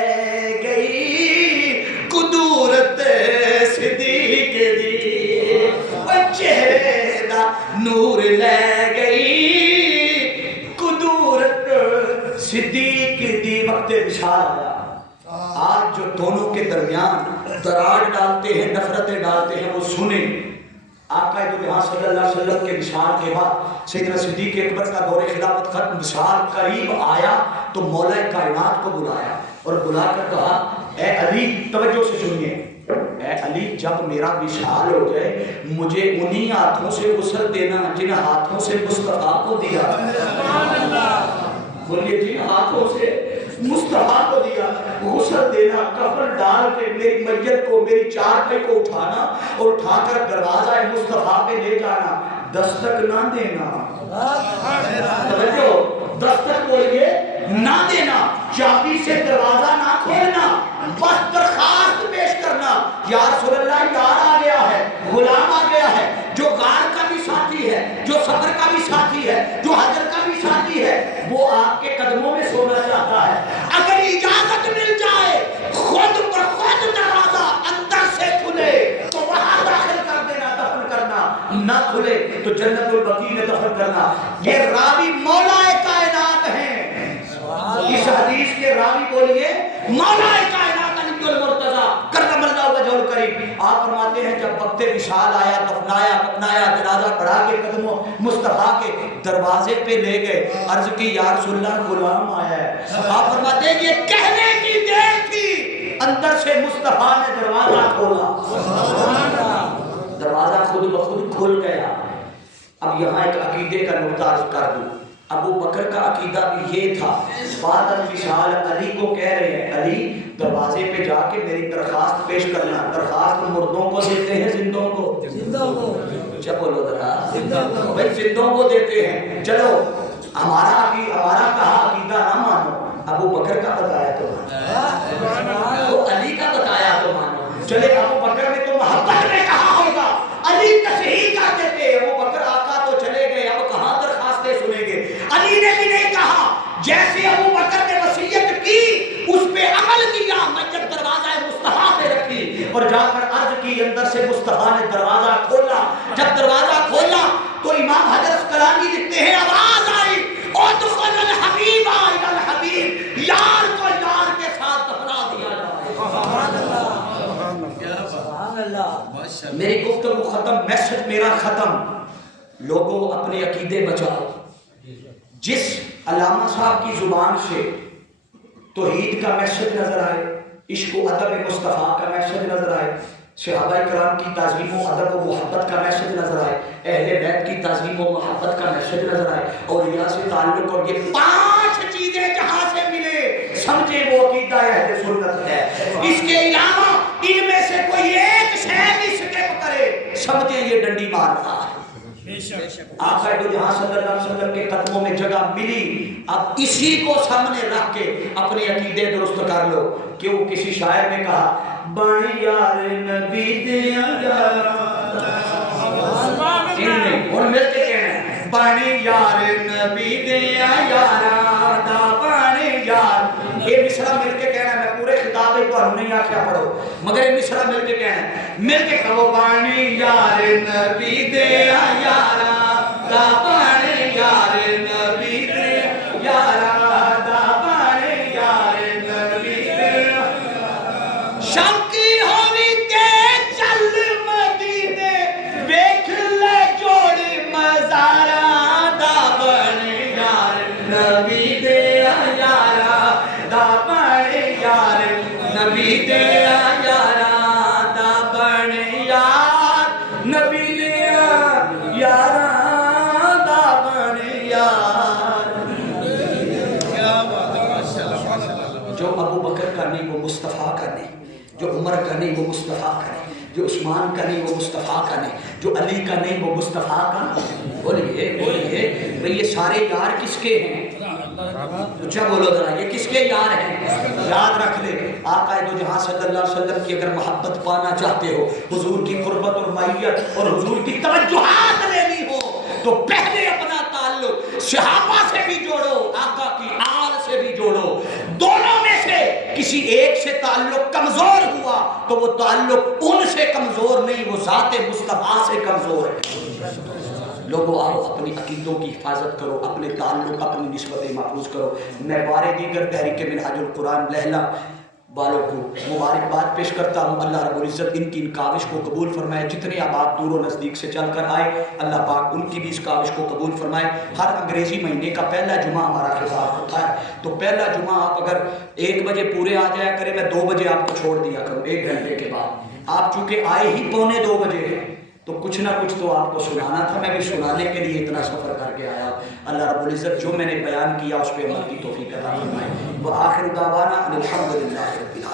گئی قدورت صدیق دی، چہرے دا نور لے گئی قدورت صدیق دی۔ وقت وصال آیا، آج جو دونوں کے درمیان دراڑ ڈالتے ہیں نفرتیں ڈالتے ہیں وہ سنیں۔ آقا دو جہاں صلی اللہ علیہ وسلم کے وصال کے بعد سیدنا صدیق اکبر کا دور خلافت ختم، وصال قریب آیا تو مولا کائنات کو بلایا اور بلا کر کہا اے علی، توجہ سے سنیے، اے علی جب میرا وصال ہو جائے مجھے انہی ہاتھوں سے غسل دینا جن ہاتھوں سے مصطفیٰ کو دیا، بولیے جن ہاتھوں سے مصطفیٰ کو دیا، غسل دینا، کفن ڈال کے میری میت کو میری چارپائی کو اٹھانا اور اٹھا کر دروازہ مصطفیٰ پہ لے جانا، دستک نہ دینا، توجہ دستک بولیے نہ دینا، چابی سے دروازہ نہ کھولنا، بس درخواست پیش کرنا، یا رسول اللہ یار آ گیا ہے، غلام آ گیا ہے، جو غار کا بھی ساتھی ہے، جو سفر کا بھی ساتھی ہے، جو حجر کا بھی ساتھی ہے، وہ آپ کے قدموں میں سونا چاہتا ہے، اگر اجازت مل جائے خود بخود دروازہ اندر سے کھلے تو وہاں داخل کر دینا، دفن کرنا، نہ کھلے تو جنت البقیع میں دفن کرنا۔ یہ راوی مولا کائنات ہیں، اس حدیث کے راوی بولیے مولا کائنات علی المرتضیٰ کرم اللہ وجہ الکریم۔ آپ فرماتے ہیں جب وقت وصال آیا، دفنایا کفنایا، جنازہ پڑھا کے قدموں مصطفیٰ کے دروازے پہ لے گئے، عرض کی یا رسول اللہ غلام آیا ہے، آپ فرماتے ہیں یہ کہنے کی دیر تھی، اندر سے مصطفیٰ نے دروازہ کھولا، دروازہ خود بخود کھل گیا۔ اب یہاں ایک عقیدے کا نقطہ عرض کر دوں، ابو بکر کا عقیدہ بھی یہ تھا. بعد الفصال علی کو کہہ رہے ہیں علی دروازے پہ جا کے میری درخواست پیش کرنا. درخواست مردوں کو دیتے ہیں زندوں کو؟ زندوں کو. کیا بولو ذرا؟ زندوں کو. بھائی زندوں کو دیتے ہیں. چلو ہمارا کہا عقیدہ نہ مانو, ابو بکر کا بتایا تو مانو, تو علی کا بتایا تو مانو. چلے ابو بکر نے تو محبت میں کہا ہوگا, علی تصحیح کرتے تھے. ابو بکر آقا تو چلے گئے, اب کہاں درخواستیں سنیں گے. علی نے بھی نہیں کہا, جیسے ابو بکر نے وصیت کی اس پہ عمل کیا. میں جب دروازہ مصطفیٰ پہ رکھی اور جا کر عرض کی, اندر سے مصطفیٰ نے دروازہ کھولا. جب دروازہ کھولا تو امام حضرت اسقلانی لکھتے ہیں آواز آئی, ادخل الحبیب الی الحبیب, یار کو یار کے ساتھ دفنا دیا جائے. سبحان اللہ, سبحان اللہ. میری گفتگو ختم, میسج میرا ختم. لوگوں اپنے عقیدے بچاؤ. جس علامہ صاحب کی زبان سے توحید کا میسج نظر آئے, عشق و ادب مصطفیٰ کا میسج نظر آئے, صحابہ کرام کی تعظیم و ادب و محبت کا میسج نظر آئے, اہل بیت کی تعظیم و محبت کا میسج نظر آئے, اولیاء سے تعلق, اور یہ 5 چیزیں جہاں سے ملے سمجھے وہ عقیدہ اہل سنت ہے. اس کے علاوہ ان میں سے کوئی ایک شے بھی سکپ کرے سمجھے یہ ڈنڈی مار رہا ہے. آقا دو جہاں صلی اللہ علیہ وسلم کے قدموں میں جگہ ملی, اب اسی کو سامنے رکھ کے اپنے عقیدے درست کر لو. کیوں کسی شاعر نے کہا بڑی یار نبی دیا یارا, اور مل کے کہنا ہے بڑی یار نبی دیا یارا دا بڑی یار. یہ مصرع مل کے کہنا ہے, میں پورے خطاب کو ہم نہیں آکھیا پڑھو مگر یہ مصرع مل کے کہنا ہے. مل کے کہو بڑی یار نبی دیا یارا دا بڑی یار نبی دیا یارا دا بڑی یار نبی دیا. شوقی ہوئی تے چل مدینے ویکھ لے جوڑ مزارا دا بڑی یار نبی دیا یارا دا بڑی یار نبی دیا یارا دا بڑی یار نبی دیا یارا دا بڑی یار. جو ابو بکر کا نہیں وہ مصطفیٰ کا نہیں, جو عمر کا نہیں وہ مصطفیٰ کا نہیں, جو عثمان کا نہیں وہ مصطفیٰ کا نہیں, جو علی کا نہیں وہ مصطفیٰ کا. بولیے بولیے بھئی یہ سارے یار کس کے ہیں؟ اچھا بولو ذرا, یہ کس کے یار ہیں؟ یاد رکھ لے, آقا دو جہاں صلی اللہ علیہ وسلم کی اگر محبت پانا چاہتے ہو, حضور کی قربت اور معیت اور حضور کی توجہات لینی ہو, تو پہلے اپنا تعلق صحابہ سے بھی جوڑو, آقا کی آل سے بھی جوڑو. دونوں میں سے کسی ایک سے تعلق کمزور ہوا تو وہ تعلق ان سے کمزور نہیں, وہ ذات مصطفیٰ سے کمزور ہے. لوگوں آؤ اپنی عقیدوں کی حفاظت کرو, اپنے تعلق اپنی نسبتیں محفوظ کرو. میں بارے دیگر تحریک منہاج القرآن لہلا والوں کو مبارکباد پیش کرتا ہوں. اللہ رب العزت ان کی ان کاوش کو قبول فرمائے. جتنے آپ دور و نزدیک سے چل کر آئے, اللہ پاک ان کی بھی اس کاوش کو قبول فرمائے. ہر انگریزی مہینے کا پہلا جمعہ ہمارا خطاب ہوتا ہے, تو پہلا جمعہ آپ اگر 1 بجے پورے آ جایا کریں, میں 2 بجے آپ کو چھوڑ دیا کروں 1 گھنٹے کے بعد. آپ چونکہ آئے ہی 1:45 بجے ہیں تو کچھ نہ کچھ تو آپ کو سنانا تھا. میں بھی سنانے کے لیے اتنا سفر کر کے آیا. اللہ رب العزت جو میں نے بیان کیا اس پہ عمل کی توفیق عطا فرمائے. وآخر دعوانا الحمدللہ رب العالمین.